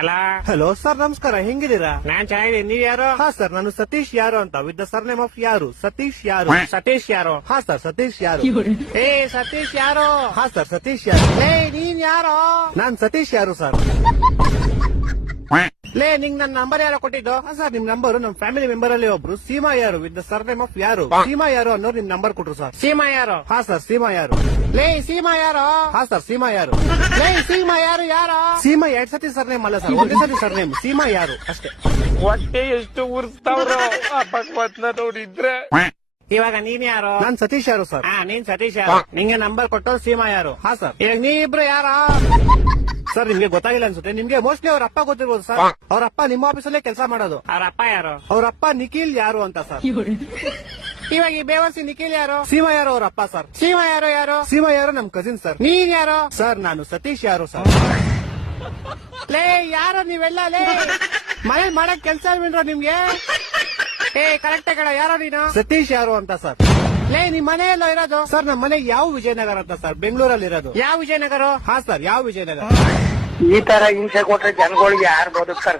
ಅಲ್ಲ hello sir, ನಮಸ್ಕಾರ. ಹೆಂಗಿದ್ದೀರಾ? ನಾನ್ ಚೆನ್ನಾಗಿದ್ದೀನಿ. ನೀವ್ ಯಾರು? ಹಾ ಸರ್, ನಾನು ಸತೀಶ್ ಯಾರು ಅಂತ, ವಿತ್ ದ ಸರ್ನೇಮ್ ಆಫ್ ಯಾರು. ಸತೀಶ್ ಯಾರು. ಸತೀಶ್ ಯಾರು? ಹಾ ಸರ್, ಸತೀಶ್ ಯಾರು. ಏ ಸತೀಶ್ ಯಾರು? ಹಾ ಸರ್, ಸತೀಶ್ ಯಾರು. ಏ ನೀನ್ ಯಾರು? ನಾನ್ ಸತೀಶ್ ಯಾರು ಸರ್. ಲೇ ನಿಂಗ್ ನನ್ ನಂಬರ್ ಯಾರೋ ಕೊಟ್ಟಿದ್ದು? ಹಾ ಸರ್, ನಿಮ್ ನಂಬರ್ ನಮ್ ಫ್ಯಾಮಿಲಿ ಮೆಂಬರ್ ಅಲ್ಲಿ ಒಬ್ರು ಸೀಮಾ ಯಾರು ವಿತ್ ದ ಸರ್ನೇಮ್ ಆಫ್ ಯಾರು. ಸೀಮಾ ಯಾರು ಅನ್ನೋರು ನಿಮ್ ನಂಬರ್ ಕೊಟ್ರು ಸರ್. ಸೀಮಾ ಯಾರು? ಹಾ ಸರ್, ಸೀಮಾ ಯಾರು. ಲೇ ಸೀಮಾ ಯಾರು? ಹಾ ಸರ್, ಸೀಮಾ ಯಾರು. ಲೇ ಸೀಮಾ ಯಾರು? ಯಾರು? ಸೀಮಾ 2 ಸತಿ ಸರ್ನೇಮ್ ಅಲ್ಲ ಸರ್, ಒಂದೇ ಸತಿ ಸರ್ನೇಮ್. ಸೀಮಾ ಯಾರು ಅಷ್ಟೇ. ಹೊಟ್ಟೆ ಎಷ್ಟು ಉರ್ಸ್ತಾವ್ರು ಆ ಭಗವತ್ನ ನೋಡಿದ್ರೆ. ಇವಾಗ ನೀನ್ ಯಾರು? ನಾನ್ ಸತೀಶ್ ಯಾರು ಸರ್. ಹಾ ನೀನ್ ಸತೀಶ್ ಯಾರು? ನಿಂಗೆ ನಂಬರ್ ಕೊಟ್ಟವ್ರು ಸೀಮಾ ಯಾರು? ಹಾ ಸರ್. ಈಗ ನೀ ಇಬ್ರು ಯಾರ? ಸರ್, ನಿಮ್ಗೆ ಗೊತ್ತಾಗಿಲ್ಲ ಅನ್ಸುತ್ತೆ. ನಿಮ್ಗೆ ಮೋಸ್ಟ್ಲಿ ಅವ್ರ ಅಪ್ಪ ಗೊತ್ತಿರ್ಬೋದು ಸರ್. ಅವ್ರ ಅಪ್ಪ ನಿಮ್ಮ ಆಫೀಸಲ್ಲೇ ಕೆಲಸ ಮಾಡೋದು. ಅವ್ರ ಅಪ್ಪ ಯಾರು? ಅವ್ರ ಅಪ್ಪ ನಿಖಿಲ್ ಯಾರು ಅಂತ ಸರ್. ಇವಾಗ ಈ ಬೇವರ್ಸಿ ನಿಖಿಲ್ ಯಾರು? ಸೀಮಾ ಯಾರು ಅವ್ರ ಅಪ್ಪ ಸರ್. ಸೀಮಾ ಯಾರು? ಯಾರು? ಸೀಮಾ ಯಾರು ನಮ್ ಕಸಿನ್ ಸರ್. ನೀನ್ ಯಾರು? ಸರ್, ನಾನು ಸತೀಶ್ ಯಾರು ಸರ್. ಲೇ ಯಾರು ನೀವೆಲ್ಲ? ಲೇ ಮನೇಲಿ ಮಾಡಕ್ ಕೆಲ್ಸ ಬಿಡ್ರ ನಿಮ್ಗೆ? ಏ ಕರೆಕ್ಟ್ ಕಡ ಯಾರೋ ನೀನು? ಸತೀಶ್ ಯಾರು ಅಂತ ಸರ್. ಲೇ ನಿಮ್ ಮನೆ ಎಲ್ಲೋ ಇರೋದು? ಸರ್, ನಮ್ಮ ಮನೆ ಯಾವ ವಿಜಯನಗರ ಅಂತ ಸರ್, ಬೆಂಗಳೂರಲ್ಲಿ ಇರೋದು. ಯಾವ ವಿಜಯನಗರ? ಹಾ ಸರ್, ಯಾವ ವಿಜಯನಗರ. ಈ ತರ ಹಿಂಸೆ ಕೊಟ್ರೆ ಜನಗಳಿಗೆ ಯಾರು ಬದುಕ್ತಾರ?